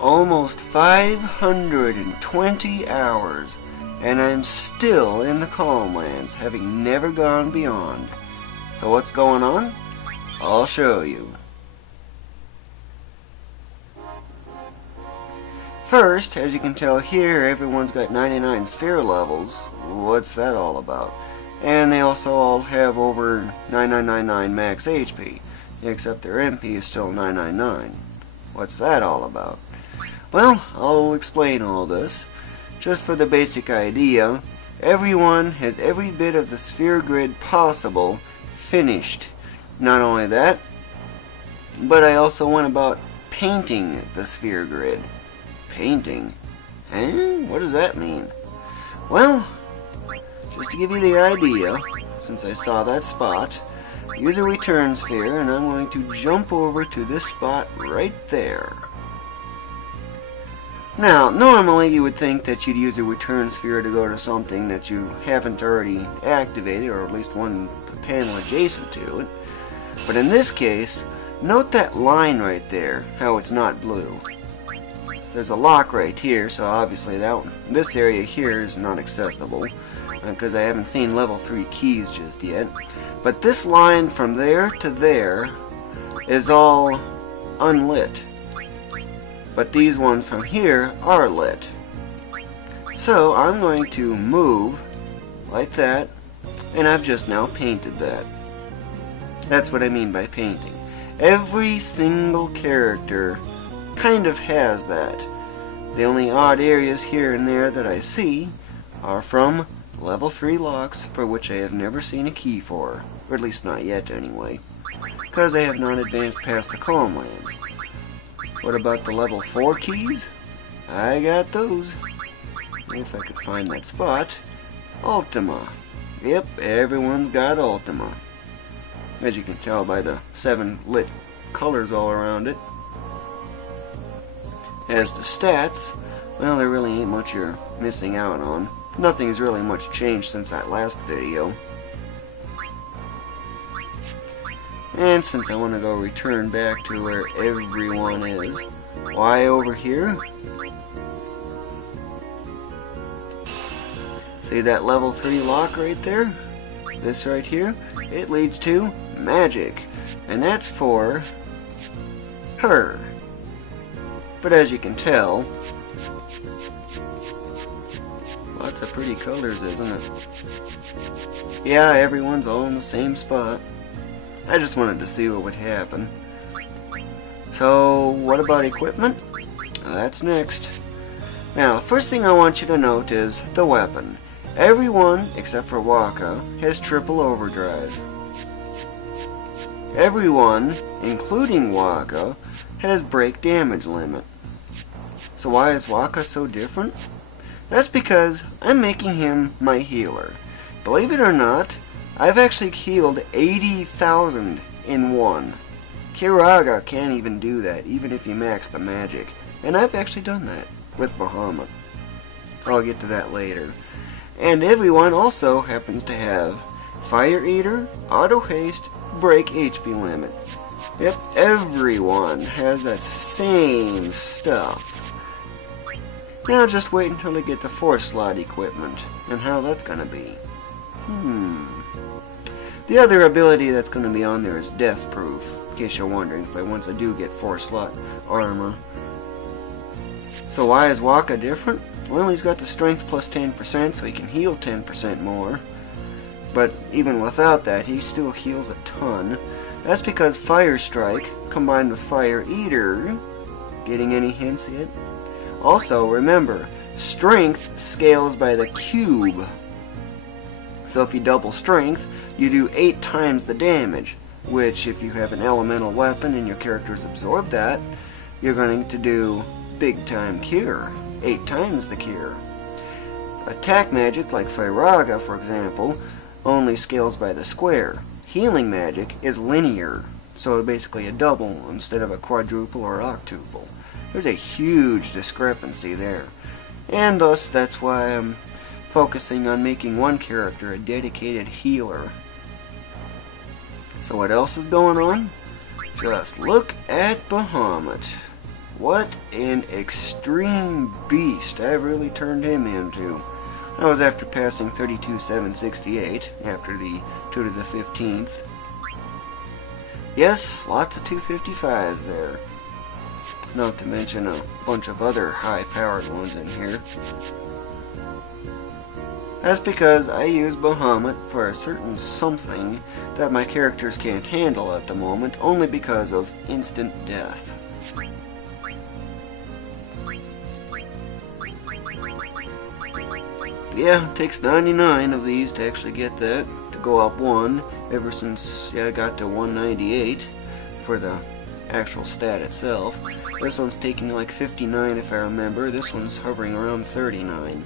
almost 520 hours, and I'm still in the Calm Lands, having never gone beyond. So what's going on? I'll show you. First, as you can tell here, everyone's got 99 sphere levels. What's that all about? And they also all have over 9999 max HP, except their MP is still 999. What's that all about? Well, I'll explain all this. Just for the basic idea, everyone has every bit of the sphere grid possible finished. Not only that, but I also went about painting the sphere grid. Painting? Eh? What does that mean? Well, just to give you the idea, since I saw that spot, use a return sphere, and I'm going to jump over to this spot right there. Now, normally you would think that you'd use a return sphere to go to something that you haven't already activated, or at least one panel adjacent to it. But in this case, note that line right there, how it's not blue. There's a lock right here, so obviously this area here is not accessible, because I haven't seen level 3 keys just yet. But this line from there to there is all unlit. But these ones from here are lit. So I'm going to move like that, and I've just now painted that. That's what I mean by painting. Every single character kind of has that. The only odd areas here and there that I see are from level 3 locks, for which I have never seen a key for, or at least not yet anyway, because I have not advanced past the Calm Lands. What about the level 4 keys? I got those. If I could find that spot. Ultima. Yep, everyone's got Ultima. As you can tell by the 7 lit colors all around it. As to stats, well, there really ain't much you're missing out on. Nothing's really much changed since that last video. And since I want to go return back to where everyone is, why over here? See that level 3 lock right there? This right here? It leads to magic. And that's for her. But as you can tell, lots of pretty colors, isn't it? Yeah, everyone's all in the same spot. I just wanted to see what would happen. So, what about equipment? That's next. Now, first thing I want you to note is the weapon. Everyone, except for Waka, has triple overdrive. Everyone, including Waka, has break damage limit. So why is Waka so different? That's because I'm making him my healer. Believe it or not, I've actually healed 80,000 in one. Curaga can't even do that, even if you max the magic. And I've actually done that with Bahamut. I'll get to that later. And everyone also happens to have Fire Eater, auto-haste, break HP limit. Yep, everyone has that same stuff. Now just wait until I get the 4-slot equipment, and how that's going to be. The other ability that's going to be on there is Death Proof, in case you're wondering, once I do get 4-slot armor. So why is Waka different? Well, he's got the strength plus 10%, so he can heal 10% more. But even without that, he still heals a ton. That's because Fire Strike, combined with Fire Eater, getting any hints yet? Also, remember, strength scales by the cube. So if you double strength, you do 8 times the damage, which if you have an elemental weapon and your characters absorb that, you're going to do big time cure, 8 times the cure. Attack magic like Curaga, for example, only scales by the square. Healing magic is linear, so basically a double instead of a quadruple or octuple. There's a huge discrepancy there. And thus, that's why I'm focusing on making one character a dedicated healer. So what else is going on? Just look at Bahamut. what an extreme beast I've really turned him into. That was after passing 32,768 after the 2 to the 15th. Yes, lots of 255s there. Not to mention a bunch of other high-powered ones in here. That's because I use Bahamut for a certain something that my characters can't handle at the moment, only because of instant death. Yeah, it takes 99 of these to actually get that, to go up one, ever since I got to 198 for the actual stat itself. This one's taking like 59 if I remember, this one's hovering around 39.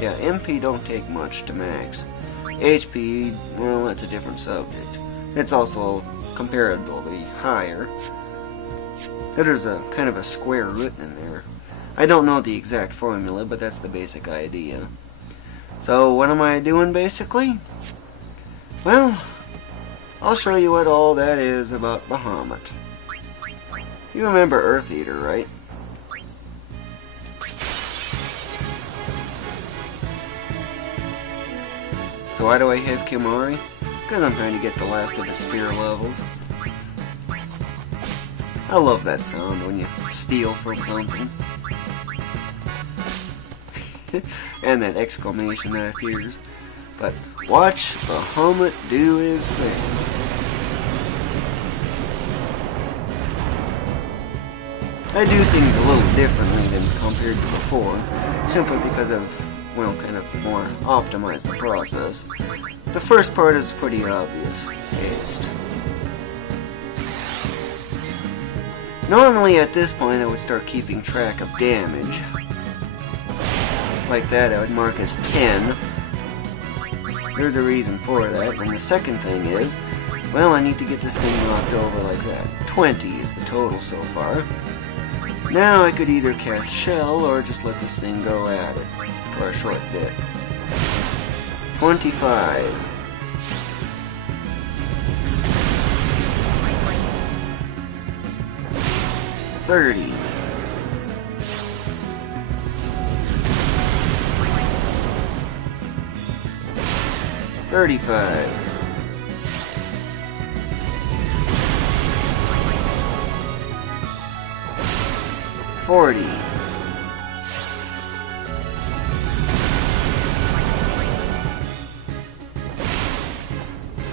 Yeah, MP don't take much to max. HP, well, that's a different subject. It's also comparatively higher. There's a kind of a square root in there. I don't know the exact formula, but that's the basic idea. So what am I doing basically? Well, I'll show you what all that is about Bahamut. You remember Earth Eater, right? So why do I have Kimari? Because I'm trying to get the last of the sphere levels. I love that sound when you steal from something. And that exclamation that appears. But watch Bahamut do his thing. I do things a little differently than compared to before, simply because I've, well, kind of more optimized the process. The first part is pretty obvious. Haste. Normally at this point I would start keeping track of damage. Like that I would mark as 10. There's a reason for that, and the second thing is, well, I need to get this thing knocked over like that. 20 is the total so far. Now I could either cast Shell or just let this thing go at it for a short bit. 25. 30. 35. 40.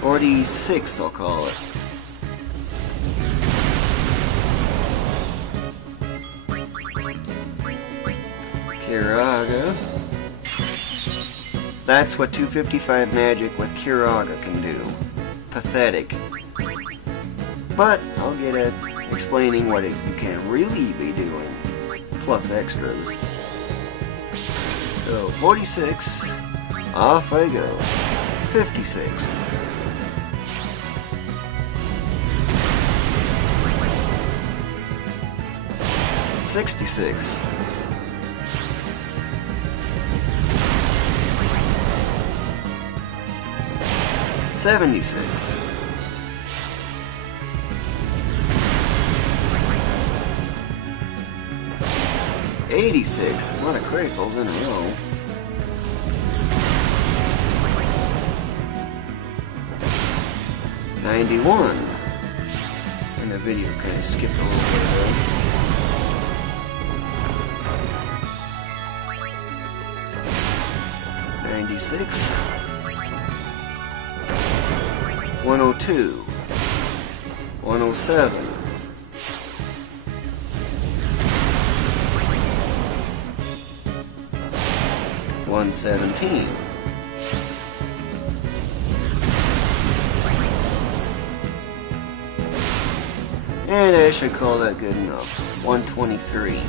46, I'll call it. Curaga. That's what 255 magic with Curaga can do. Pathetic. But I'll get at explaining what you can really be doing, plus extras. So 46, off I go. 56. 66. 76. 86. A lot of criticals in a row. 91. And the video kind of skipped a little bit there. 96. 102. 107. 117. And I should call that good enough. 123.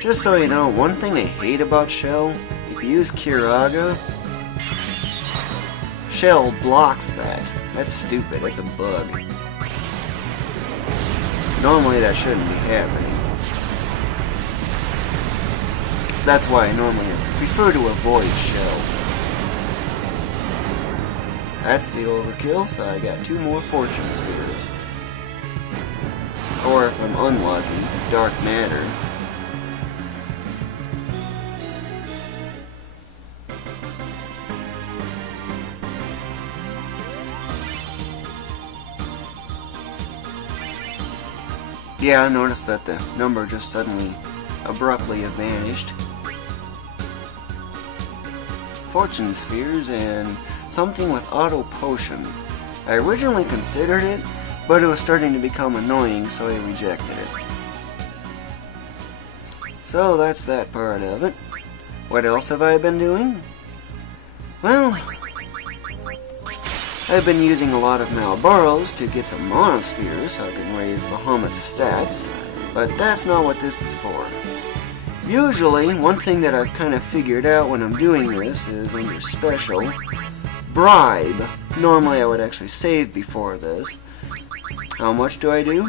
Just so you know, one thing I hate about Shell, if you use Curaga, Shell blocks that. That's stupid, that's a bug. Normally that shouldn't be happening. That's why I normally prefer to avoid Shell. That's the overkill, so I got 2 more Fortune Spirits. Or if I'm unlucky, dark matter. Yeah, I noticed that the number just suddenly, abruptly vanished. Fortune spheres and something with auto potion. I originally considered it, but it was starting to become annoying, so I rejected it. So that's that part of it. What else have I been doing? Well, I've been using a lot of Malboros to get some monospheres so I can raise Bahamut's stats, but that's not what this is for. Usually, one thing that I've kind of figured out when I'm doing this is under special, Bribe. Normally I would actually save before this. How much do I do?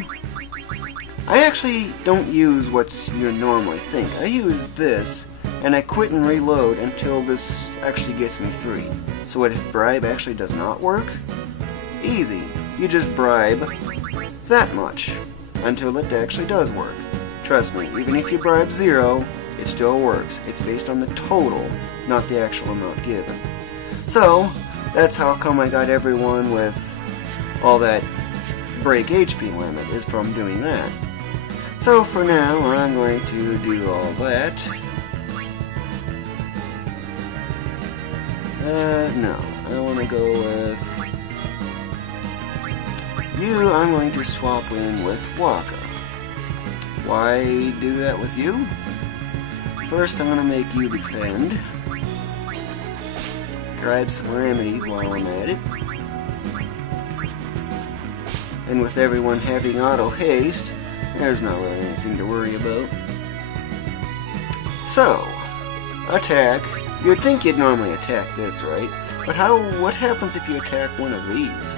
I actually don't use what you normally think. I use this, and I quit and reload until this actually gets me 3. So what if Bribe actually does not work? Easy. You just bribe that much until it actually does work. Trust me, even if you bribe 0, it still works. It's based on the total, not the actual amount given. So, that's how come I got everyone with all that break HP limit, is from doing that. So for now, I'm going to do all that. No, I want to go with you. I'm going to swap in with Waka. Why do that with you? First, I'm going to make you defend. Grab some remedies while I'm at it. And with everyone having auto-haste, there's not really anything to worry about. So, attack. You'd think you'd normally attack this, right? But what happens if you attack one of these?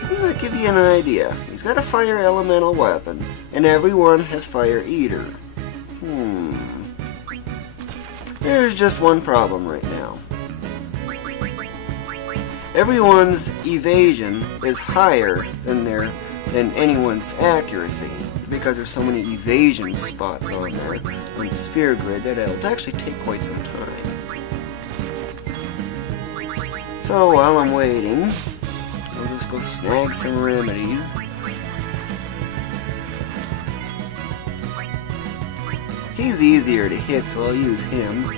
Doesn't that give you an idea? He's got a fire elemental weapon, and everyone has fire eater. There's just one problem right now. Everyone's evasion is higher than anyone's accuracy, because there's so many evasion spots on there on the sphere grid that it'll actually take quite some time. So while I'm waiting, I'll just go snag some remedies. He's easier to hit, so I'll use him.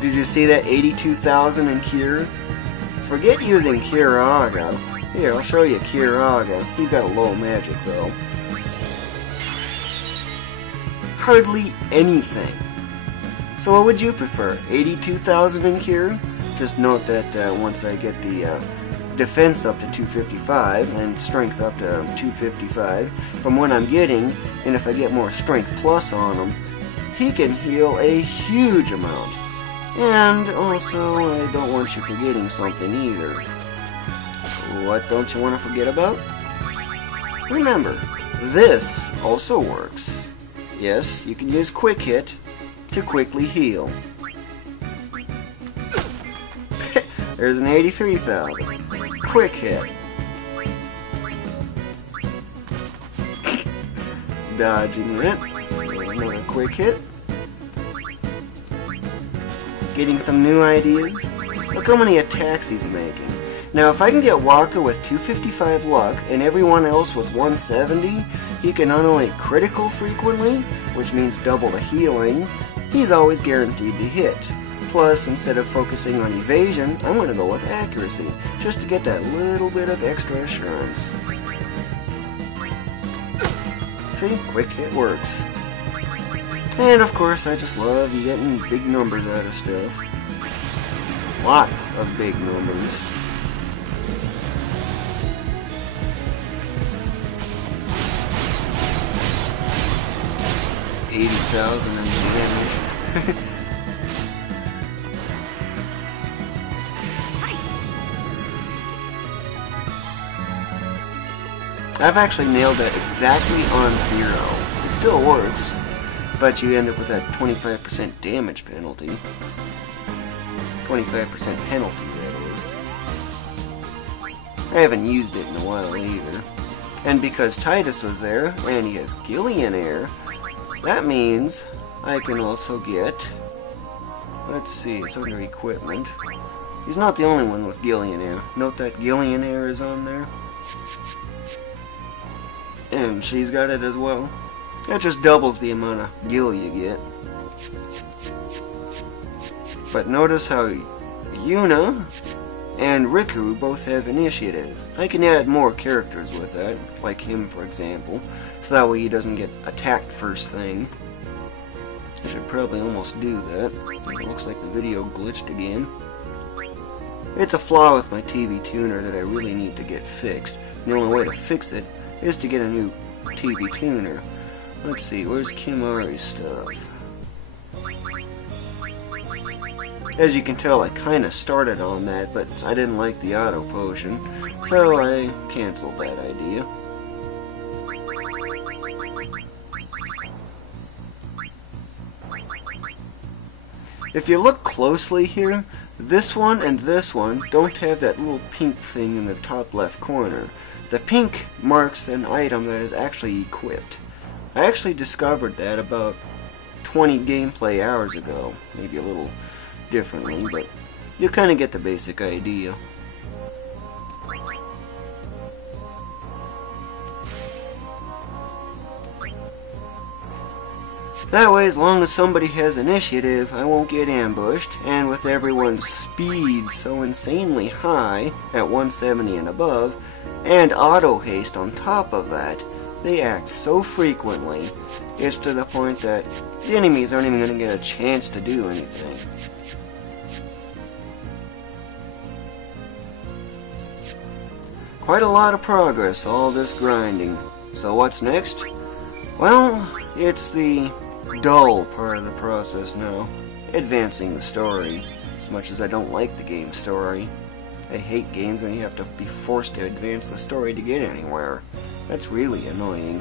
Did you see that 82,000 in cure? Forget using curaga. Here, I'll show you curaga. He's got a low magic though. Hardly anything. So what would you prefer? 82,000 in cure? Just note that once I get the defense up to 255 and strength up to 255 from what I'm getting, and if I get more strength plus on him, he can heal a huge amount. And also, I don't want you forgetting something either. What don't you want to forget about? Remember, this also works. Yes, you can use quick hit to quickly heal. There's an 83,000. Quick hit. Dodging that. Another quick hit. Getting some new ideas. Look how many attacks he's making. Now if I can get Waka with 255 luck and everyone else with 170, he can not only critical frequently, which means double the healing, he's always guaranteed to hit. Plus, instead of focusing on evasion, I'm going to go with accuracy, just to get that little bit of extra assurance. See? Quick hit works. And of course, I just love getting big numbers out of stuff. Lots of big numbers. $80,000 in damage. I've actually nailed that exactly on 0. It still works, but you end up with that 25% damage penalty. 25% penalty, that is. I haven't used it in a while either. And because Titus was there, and he has Gillionaire, that means I can also get... Let's see, it's under equipment. He's not the only one with Gillionaire. Note that Gillionaire is on there. And she's got it as well. That just doubles the amount of Gil you get. But notice how Yuna and Riku both have initiative. I can add more characters with that, like him for example, so that way he doesn't get attacked first thing. I should probably almost do that. It looks like the video glitched again. It's a flaw with my TV tuner that I really need to get fixed. The only way to fix it is to get a new TV tuner. Let's see, where's Kimari's stuff? As you can tell, I kinda started on that, but I didn't like the auto potion, so I canceled that idea. If you look closely here, this one and this one don't have that little pink thing in the top left corner. The pink marks an item that is actually equipped. I actually discovered that about 20 gameplay hours ago, maybe a little differently, but you kind of get the basic idea. That way, as long as somebody has initiative, I won't get ambushed, and with everyone's speed so insanely high, at 170 and above, and auto-haste on top of that, they act so frequently, it's to the point that the enemies aren't even going to get a chance to do anything. Quite a lot of progress, all this grinding. So what's next? Well, it's the dull part of the process now. Advancing the story. As much as I don't like the game story. I hate games when you have to be forced to advance the story to get anywhere. That's really annoying.